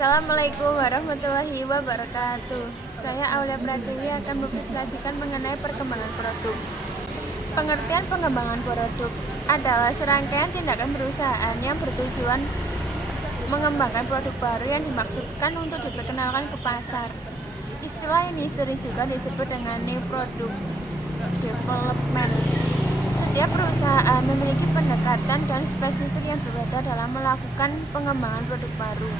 Assalamualaikum warahmatullahi wabarakatuh. Saya Aulia Pratiwi akan mempresentasikan mengenai perkembangan produk. Pengertian pengembangan produk adalah serangkaian tindakan perusahaan yang bertujuan mengembangkan produk baru yang dimaksudkan untuk diperkenalkan ke pasar. Istilah ini sering juga disebut dengan new product development. Setiap perusahaan memiliki pendekatan dan spesifik yang berbeda dalam melakukan pengembangan produk baru.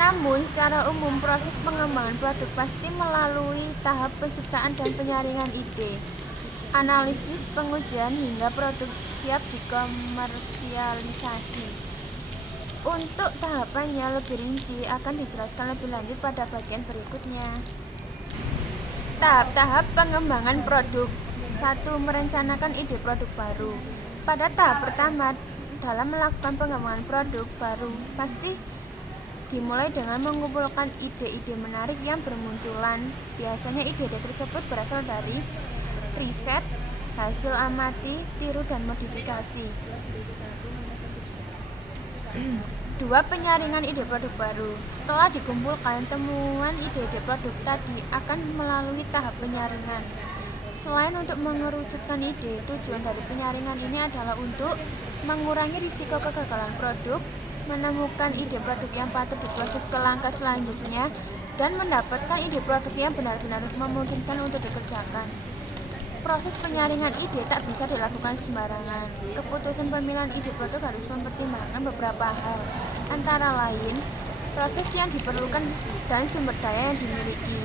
Namun, secara umum proses pengembangan produk pasti melalui tahap penciptaan dan penyaringan ide, analisis, pengujian, hingga produk siap dikomersialisasi. Untuk tahapannya lebih rinci akan dijelaskan lebih lanjut pada bagian berikutnya. Tahap-tahap pengembangan produk. 1. Merencanakan ide produk baru. Pada tahap pertama dalam melakukan pengembangan produk baru pasti dimulai dengan mengumpulkan ide-ide menarik yang bermunculan. Biasanya ide-ide tersebut berasal dari riset, hasil amati, tiru, dan modifikasi. 2. Penyaringan ide produk baru. Setelah dikumpulkan, temuan ide-ide produk tadi akan melalui tahap penyaringan. Selain untuk mengerucutkan ide, tujuan dari penyaringan ini adalah untuk mengurangi risiko kegagalan produk, menemukan ide produk yang patut diproses ke langkah selanjutnya, dan mendapatkan ide produk yang benar-benar memungkinkan untuk dikerjakan. Proses penyaringan ide tak bisa dilakukan sembarangan. Keputusan pemilihan ide produk harus mempertimbangkan beberapa hal, antara lain proses yang diperlukan dan sumber daya yang dimiliki,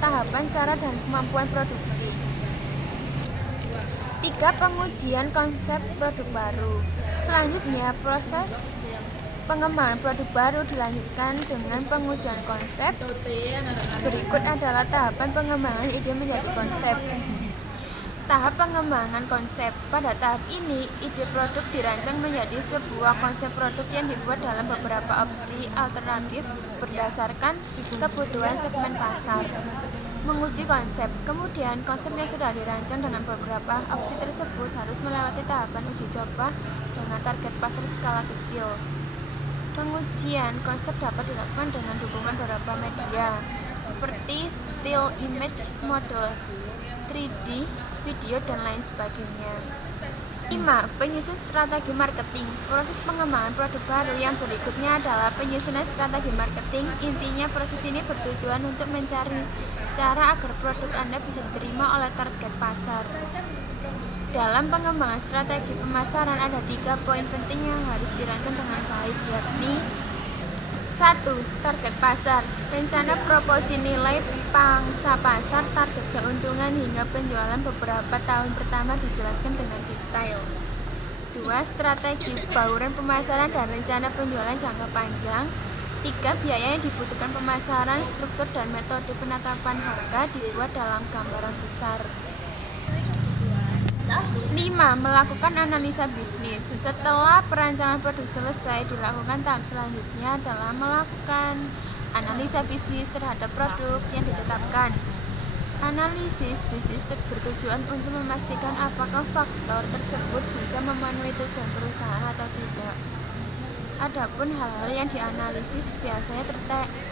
tahapan, cara, dan kemampuan produksi. 3. Pengujian konsep produk baru. Selanjutnya, proses pengembangan produk baru dilanjutkan dengan pengujian konsep. Berikut adalah tahapan pengembangan ide menjadi konsep. Tahap pengembangan konsep. Pada tahap ini, ide produk dirancang menjadi sebuah konsep produk yang dibuat dalam beberapa opsi alternatif berdasarkan kebutuhan segmen pasar. Menguji konsep. Kemudian, konsep yang sudah dirancang dengan beberapa opsi tersebut harus melewati tahapan uji coba dengan target pasar skala kecil. Pengujian konsep dapat dilakukan dengan dukungan beberapa media, seperti still image, model 3D, video, dan lain sebagainya. 5. Penyusun strategi marketing. Proses pengembangan produk baru yang berikutnya adalah penyusunan strategi marketing. Intinya, proses ini bertujuan untuk mencari cara agar produk Anda bisa diterima oleh target pasar. Dalam pengembangan strategi pemasaran ada 3 poin penting yang harus dirancang dengan baik, yakni 1. Target pasar. Rencana proporsi nilai pangsa pasar, target keuntungan, hingga penjualan beberapa tahun pertama dijelaskan dengan detail. 2. Strategi bauran pemasaran dan rencana penjualan jangka panjang. 3. Biaya yang dibutuhkan pemasaran, struktur, dan metode penetapan harga dibuat dalam gambaran besar. 5. Melakukan analisa bisnis. Setelah perancangan produk selesai, dilakukan tahap selanjutnya adalah melakukan analisa bisnis terhadap produk yang ditetapkan. Analisis bisnis bertujuan untuk memastikan apakah faktor tersebut bisa memenuhi tujuan perusahaan atau tidak. Adapun hal-hal yang dianalisis biasanya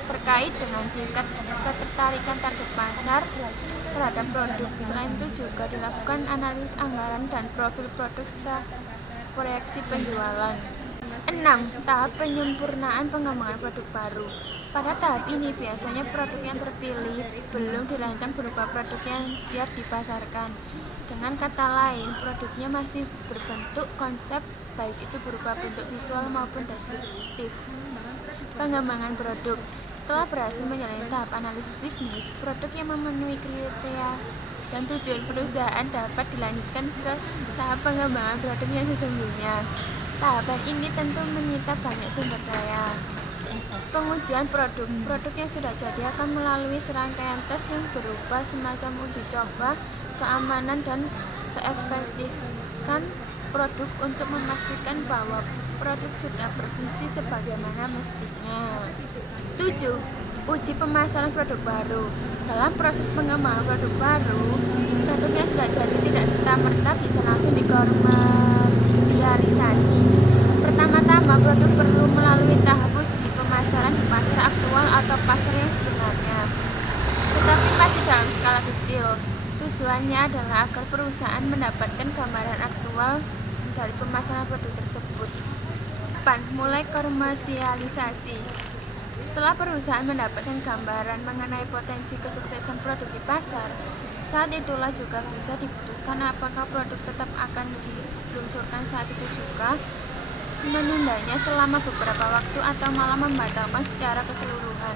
terkait dengan tingkat ketertarikan target pasar terhadap produk. Selain itu juga dilakukan analisis anggaran dan profil produk serta proyeksi penjualan. 6. Tahap penyempurnaan pengembangan produk baru. Pada tahap ini biasanya produk yang terpilih belum dirancang berupa produk yang siap dipasarkan. Dengan kata lain, produknya masih berbentuk konsep, baik itu berupa bentuk visual maupun deskriptif. Pengembangan produk. Setelah berhasil menjalani tahap analisis bisnis, produk yang memenuhi kriteria dan tujuan perusahaan dapat dilanjutkan ke tahap pengembangan produk yang sesungguhnya. Tahapan ini tentu menyita banyak sumber daya. Pengujian produk. Produk yang sudah jadi akan melalui serangkaian tes yang berupa semacam uji coba, keamanan, dan keefektifan produk untuk memastikan bahwa produk sudah berfungsi sebagaimana mestinya. 7. Uji pemasaran produk baru. Dalam proses pengembangan produk baru, produk yang sudah jadi tidak serta-merta bisa langsung dikomersialisasi. Pertama-tama, produk perlu melalui tahap uji pemasaran ke pasar yang sebenarnya, tetapi masih dalam skala kecil. Tujuannya adalah agar perusahaan mendapatkan gambaran aktual dari pemasaran produk tersebut. 8. Mulai komersialisasi. Setelah perusahaan mendapatkan gambaran mengenai potensi kesuksesan produk di pasar, saat itulah juga bisa diputuskan apakah produk tetap akan diluncurkan saat itu juga, menundanya selama beberapa waktu, atau malah membatalkan secara keseluruhan.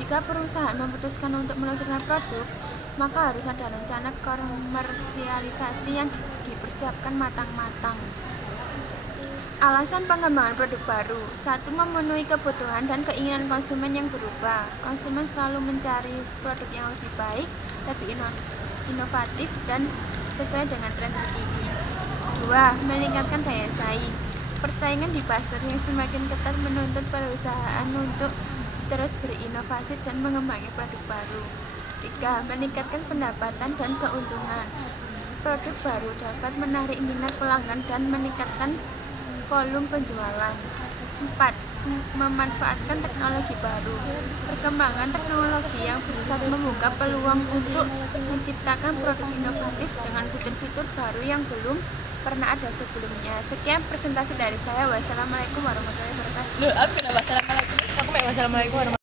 Jika perusahaan memutuskan untuk meluncurkan produk, maka harus ada rencana komersialisasi yang dipersiapkan matang-matang. Alasan pengembangan produk baru. 1. Memenuhi kebutuhan dan keinginan konsumen yang berubah. Konsumen selalu mencari produk yang lebih baik, lebih inovatif, dan sesuai dengan tren terkini. 2. Meningkatkan daya saing. Persaingan di pasar yang semakin ketat menuntut perusahaan untuk terus berinovasi dan mengembangkan produk baru. 3. Meningkatkan pendapatan dan keuntungan. Produk baru dapat menarik minat pelanggan dan meningkatkan volume penjualan. 4. Memanfaatkan teknologi baru. Perkembangan teknologi yang pesat membuka peluang untuk menciptakan produk inovatif dengan fitur-fitur baru yang belum pernah ada sebelumnya. Sekian presentasi dari saya. Wassalamualaikum warahmatullahi wabarakatuh. Loh, aku kenapa wassalamualaikum? Aku wassalamualaikum warahmatullahi